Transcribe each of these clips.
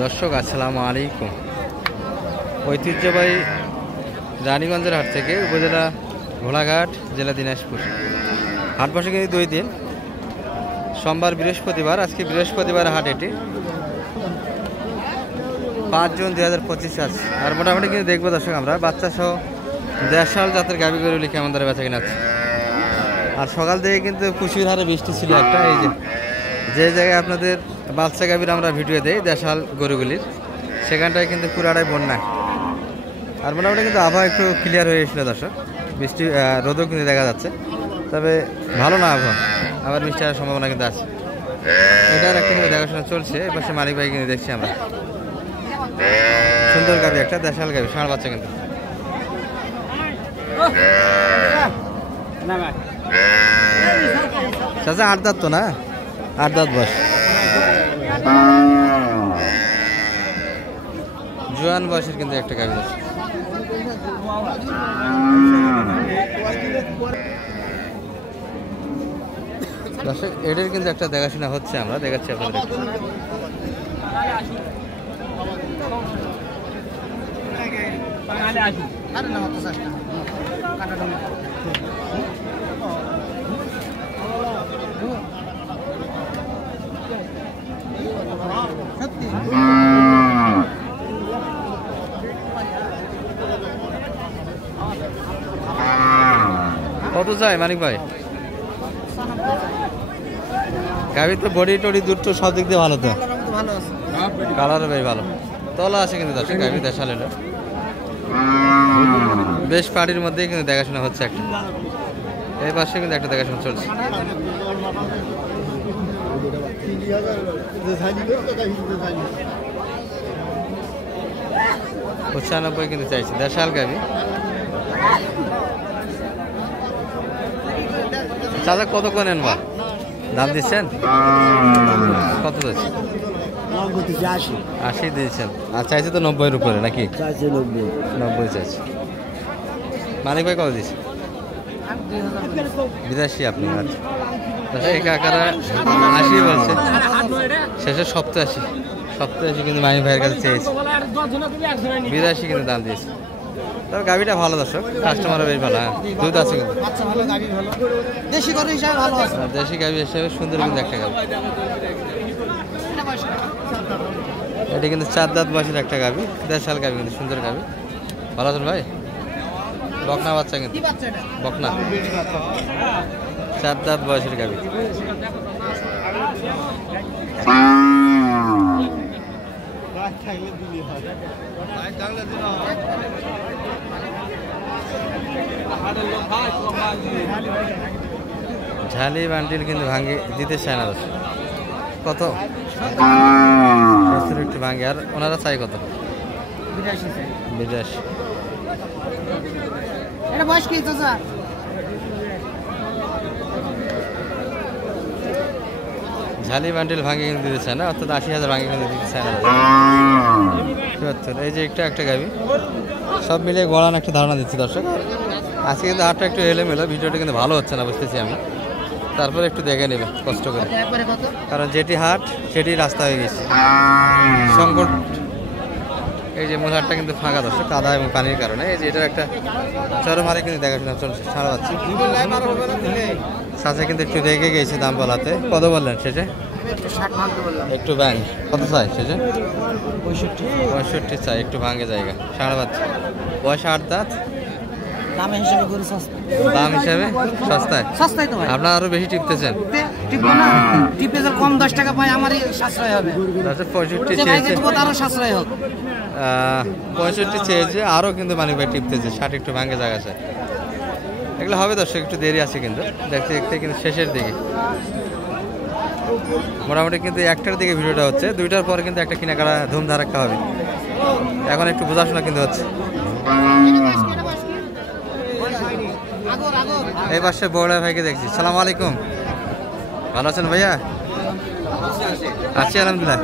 দর্শক আসসালামু আলাইকুম। ঐতিহ্যবাহী রানীগঞ্জের হাট থেকে উপজেলা ঘোড়াঘাট, জেলা দিনাজপুর। হাট বসে কিন্তু 2 দিন, সোমবার বৃহস্পতিবার। আজকে বৃহস্পতিবার হাট, এটি 5 জুন 2025 আছে। আর মোটামুটি কিন্তু দেখবো দর্শক আমরা বাচ্চা সহ দেশাল জাতের গাভী গরুগুলি কেমন ধরে বেচা কিনা আছে। আর সকাল থেকে কিন্তু প্রচুর হারে বৃষ্টি ছিল একটা। এই যে জায়গায় আপনাদের বাচ্চা গাভীর আমরা ভিডিও দেই দেশাল গরুগুলির, সেখানটায় কিন্তু পুরাটাই বন্যা। আর মোটামুটি কিন্তু আবহাওয়া একটু ক্লিয়ার হয়ে এসেছিল দর্শক, বৃষ্টি রোদও কিন্তু দেখা যাচ্ছে, তবে ভালো না আবহাওয়া, আবার বৃষ্টি হওয়ার সম্ভাবনা কিন্তু আছে। এটার একটা কিন্তু দেখাশোনা চলছে। এপাশে মালিক ভাই কিন্তু দেখছি আমরা, সুন্দর গাভী একটা, দেশাল গাভী, ষাঁড় বাচ্চা কিন্তু। চাচা 8 দাঁত তো না? 8 দাঁত বয়স, জোয়ান বয়সের কিন্তু একটা গাভী আছে। দর্শক এটার কিন্তু একটা দেখাশোনা হচ্ছে, আমরা দেখাচ্ছি আপনাদের। কত চাই মানিক ভাই? গাভীর তো বডি টডি দুটো সব দিক দিয়ে ভালো, তো কালারও বেশ ভালো, তলা আছে কিন্তু দর্শক। গাভী দেশাল এলো, বেশ পাড়ির মধ্যেই কিন্তু দেখাশোনা হচ্ছে একটা। এই পাশে কিন্তু একটা দেখাশোনা চলছে। 95 কিন্তু চাইছে, দেশাল গাভী। চাচা কত করে নেন বা দাম দিচ্ছেন? কত দিচ্ছে? 80 দিয়েছেন। আর চাইছে তো 90-এর উপরে নাকি? 90 চাইছে। মালিক ভাই কত দিচ্ছে? 82 আপনি? আচ্ছা, এই কাকারা 80 বলছে, শেষে 87 কিন্তু মালিক ভাইয়ের কাছে চেয়েছে। 82 কিন্তু দাম দিয়েছে। তবে গাভীটা ভালো দর্শক, কাস্টমারও বেশ ভালো। হ্যাঁ, দুধ আছে কিন্তু, দেশি গাভী হিসেবে সুন্দর কিন্তু একটা গাভী। এটা কিন্তু 4 দাঁত বয়সের একটা গাভী, দেশাল গাভী কিন্তু, সুন্দর গাভী। ভালো আছেন ভাই? বকনা বাচ্চা কিন্তু, বকনা 4 দাঁত বয়সের গাভী। ঝালি বান্ডিল কিন্তু ভাঙে দিতে চায় না দর্শক। কত? একটু ভাঙে। আর ওনারা চাই কত? 82। ঝালি বান্ডিল ভাঙে কিন্তু দিতে চায় না, অর্থাৎ 80,000 ভাঙে কিন্তু দিতে চায় না। 74। এই যে একটা গাভী, সব মিলিয়ে গড়ান একটা ধারণা দিচ্ছি দর্শক। আজকে কিন্তু হাটটা একটু এলোমেলো, ভিডিওটা কিন্তু ভালো হচ্ছে না বুঝতেছি আমি, তারপরে একটু দেখে নেবে কষ্ট করে, কারণ যেটি হাট সেটি রাস্তা হয়ে গেছে সংকট। এই যে মূল হাটটা কিন্তু ফাঁকা দর্শক, কাদা এবং পানির কারণে। এই যে এটার একটা চরম হারে কিন্তু দেখাশোনা চলছে, সারা যাচ্ছে। সাথে কিন্তু একটু রেগে গেছে দাম বলাতে। কত বললেন শেষে? একটু ব্যাং। কত চাই শেষে? 65 চাই, একটু ভাঙে জায়গা, সাড়ে বাচ্চা, বয়স 8 দাঁত। দাম হিসাবে সস্তায় তো আপনারা আরো বেশি টিপতেছেন। কম 10 টাকা পাই, আমারই সাশ্রয় হবে। 65 চেয়েছে, আরো সাশ্রয় হোক। 65 চেয়েছে, আরো কিন্তু মানিক ভাই টিপতেছে। 60 একটু ভাঙে জায়গা আছে, এগুলো হবে দর্শক, একটু দেরি আছে কিন্তু দেখতে দেখতে, কিন্তু শেষের দিকে মোটামুটি কিন্তু 1টার দিকে ভিডিওটা হচ্ছে, 2টার পরে কিন্তু একটা কেনাকাটা ধুমধারাক্কা হবে। এখন একটু বোঝাশোনা কিন্তু হচ্ছে। এই পাশে বড় ভাইকে দেখছি। সালাম আলাইকুম, ভালো আছেন ভাইয়া? আছি আলহামদুলিল্লাহ।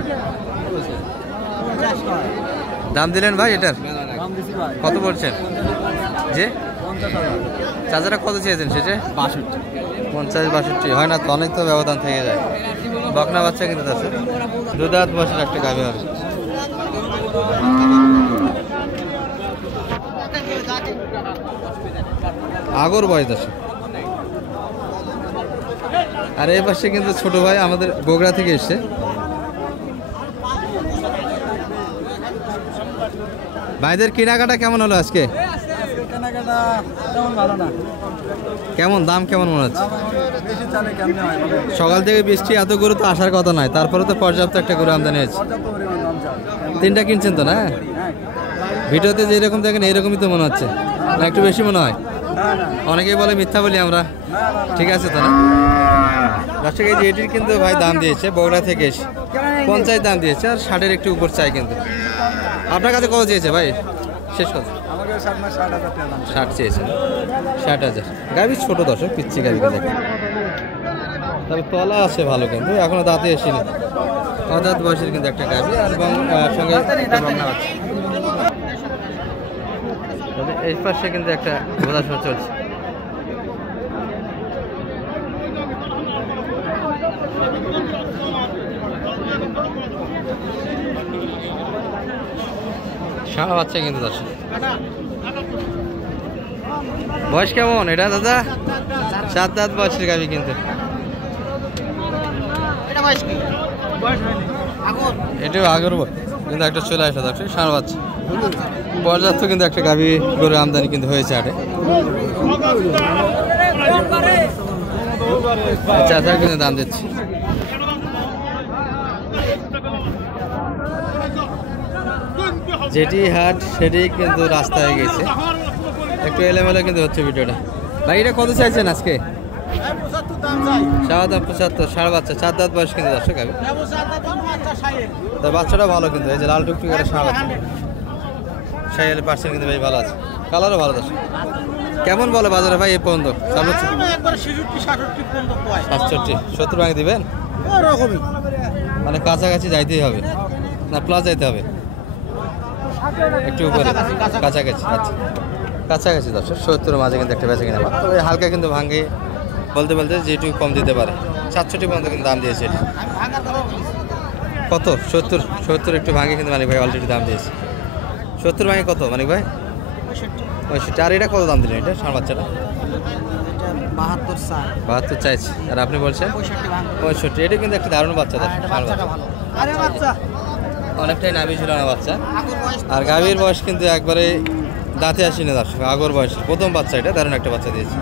দাম দিলেন ভাই এটার? কত বলছেন? যে চাচারা কত চেয়েছেন সেটা? 50-62 হয় না তো, অনেক তো ব্যবধান থেকে যায়। বকনা বাচ্চা কিন্তু আছে, 2 দাঁত বয়সের একটা গাভী হবে। আগর বয়স দর্শক। আর এই পাশে কিন্তু ছোট ভাই আমাদের বগুড়া থেকে এসছে। ভাইদের কেনাকাটা কেমন হলো আজকে? কেমন দাম কেমন মনে হচ্ছে? সকাল থেকে বৃষ্টি, এত গরু তো আসার কথা নয়, তারপরে তো পর্যাপ্ত একটা গরু আমদানি হয়েছে। 3টা কিনছেন তো না? ভিডিওতে যেরকম দেখেন এইরকমই তো মনে হচ্ছে, না একটু বেশি মনে হয়? অনেকেই বলে মিথ্যা বলি আমরা, ঠিক আছে তো না? দর্শক এই যে এটির কিন্তু ভাই দাম দিয়েছে বগুড়া থেকে এসে 50 দাম দিয়েছে, আর 60-এর একটু উপর চাই। কিন্তু আপনার কাছে কত চেয়েছে ভাই? শেষ কথা 60 চেয়েছে, 60,000। গাভি ছোট দর্শক, পিচ্ছি গাভি দেখেন, তবে তলা আছে ভালো, কিন্তু এখনো দাঁতে এসেনি। অদাঁত বয়সের কিন্তু একটা গাভি, আর সঙ্গে বন্যা আছে। এই পাশে কিন্তু একটা বোঝাশোনা চলছে। ষাঁড় বাচ্চা কিন্তু দর্শক। বয়স কেমন এটা দাদা? 7 দাঁত বয়সের গাভি কিন্তু। এটাও আগর কিন্তু একটা চলে আসা দর্শক, ষাঁড় বাচ্চা পর্যাপ্ত কিন্তু একটা গাভি গরু আমদানি কিন্তু হয়েছে হাটে। চাচা কিন্তু দাম দিচ্ছে। যেটি হাট সেটি কিন্তু রাস্তা হয়ে গেছে, একটু এলোমেলো কিন্তু হচ্ছে ভিডিওটা। ভাই এটা কত চাইছেন আজকে? 75। ষাঁড় বাচ্চা, 4 দাঁত বয়স কিন্তু দর্শক গাভি। বাচ্চাটা ভালো কিন্তু, এই যে লাল টুকটুক একটা ষাঁড় বাচ্চা, শাইয়ালের পার্সেন্ট কিন্তু বেশ ভালো আছে, কালারও ভালো দর্শক। কেমন বলে বাজারে ভাই এই পর্যন্ত? 67, 70 ভাঙে দিবেন? মানে কাছাকাছি যাইতেই হবে না, প্লাস যাইতে হবে একটু উপরে, কাছাকাছি। আচ্ছা কাছাকাছি দর্শক, 70-এর মাঝে কিন্তু একটা বেচা কিনা, তবে হালকা কিন্তু ভাঙে বলতে বলতে যেটুকু কম দিতে পারে। 67 পর্যন্ত কিন্তু দাম দিয়েছে। কত? 70 একটু ভাঙে কিন্তু মানিক ভাই অলরেডি দাম দিয়েছে। 70 ভাঙে কত মানিক ভাই? 65। আর এটা কত দাম দিলেন এটা ষাঁড় বাচ্চাটা? 72 চাইছে, আর আপনি বলছেন 65। এটা কিন্তু একটা দারুণ বাচ্চা দর্শক, অনেকটাই নামি ছিল না বাচ্চা, আর গাভীর বয়স কিন্তু একবারে দাঁতে আসেনি দর্শক, আগর বয়স প্রথম বাচ্চা। এটা দারুণ একটা বাচ্চা দিয়েছে,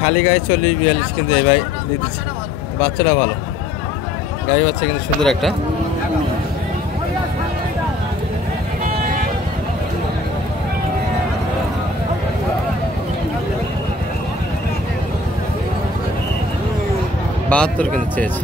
খালি গায়ে 40-42 কিন্তু এই ভাই দিতেছে। বাচ্চাটা ভালো, গাভী বাচ্চা কিন্তু সুন্দর একটা। বাহাত্তর কিন্তু চেয়েছে।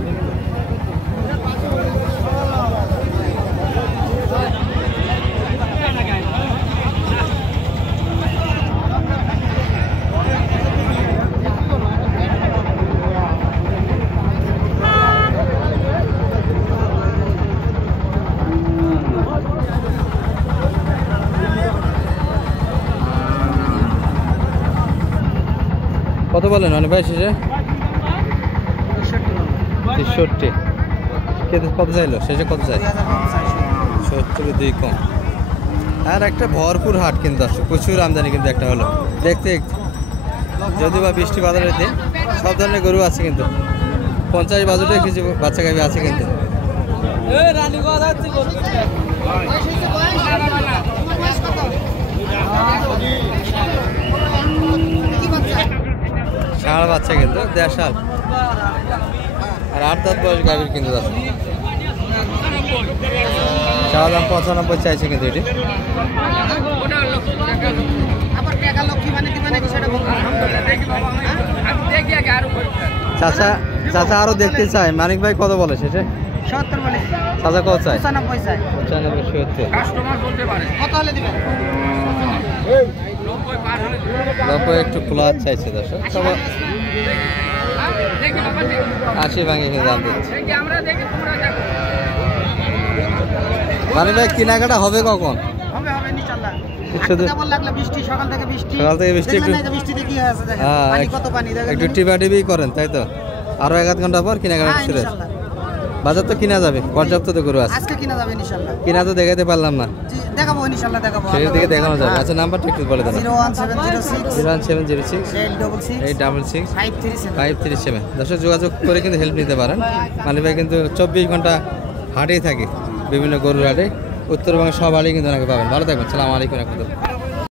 কত বলেন অনেক ভাই শেষে? 63। কত চাইলো শেষে? কত চাই? 70 কম। আর একটা ভরপুর হাট কিন্তু আসছে, প্রচুর আমদানি কিন্তু একটা হলো দেখতে। যদি বা বৃষ্টি বাদলের দিন সব ধরনের গরু আছে কিন্তু, 50 বাজেটে কিছু বাচ্চা গাভী আছে কিন্তু। ষাঁড় বাচ্চা কিন্তু দেড়শাল, আর 8 দাঁত বয়স গাভীর কিন্তু আছে। চাওয়া দাম 95 চাইছে কিন্তু এটি। চাচা চাচা আরো দেখতে চাই, মানিক ভাই কত বলে শেষে? 70 বলে। চাচা কত চাই? 95 চাই। 95, 70। কাস্টমার বলতে পারে কত হলে দিবেন? 90 একটু প্লাস চাইছে দর্শক, তবে 80 ভাঙে কিন্তু দাম দিচ্ছে। মানিক ভাই কেনাকাটা হবে কখন? হবে হবে ইনশাআল্লাহ। সকাল থেকে বৃষ্টি একটু টিপা টিপি করেন তাই তো? আরো 1 আধ ঘন্টা পর কেনাকাটা শুরু। বাজার তো কিনা যাবে, পর্যাপ্ত তো গরু আছে। আজকে কিনা যাবে ইনশাআল্লাহ। কিনা তো দেখাতে পারলাম না, জি দেখাবো ইনশাআল্লাহ দেখাবো। সেখান থেকে দেখানো যাবে। আচ্ছা নাম্বারটা একটু বলে দেন। 01706 01706 866 866 537। 537। দর্শক যোগাযোগ করে কিন্তু হেল্প নিতে পারেন। মালিক ভাই কিন্তু 24 ঘন্টা হাটেই থাকে, বিভিন্ন গরুর হাটে। উত্তরবঙ্গের সব হাটেই কিন্তু ওনাকে পাবেন। ভালো থাকবেন, সালাম আলাইকুম।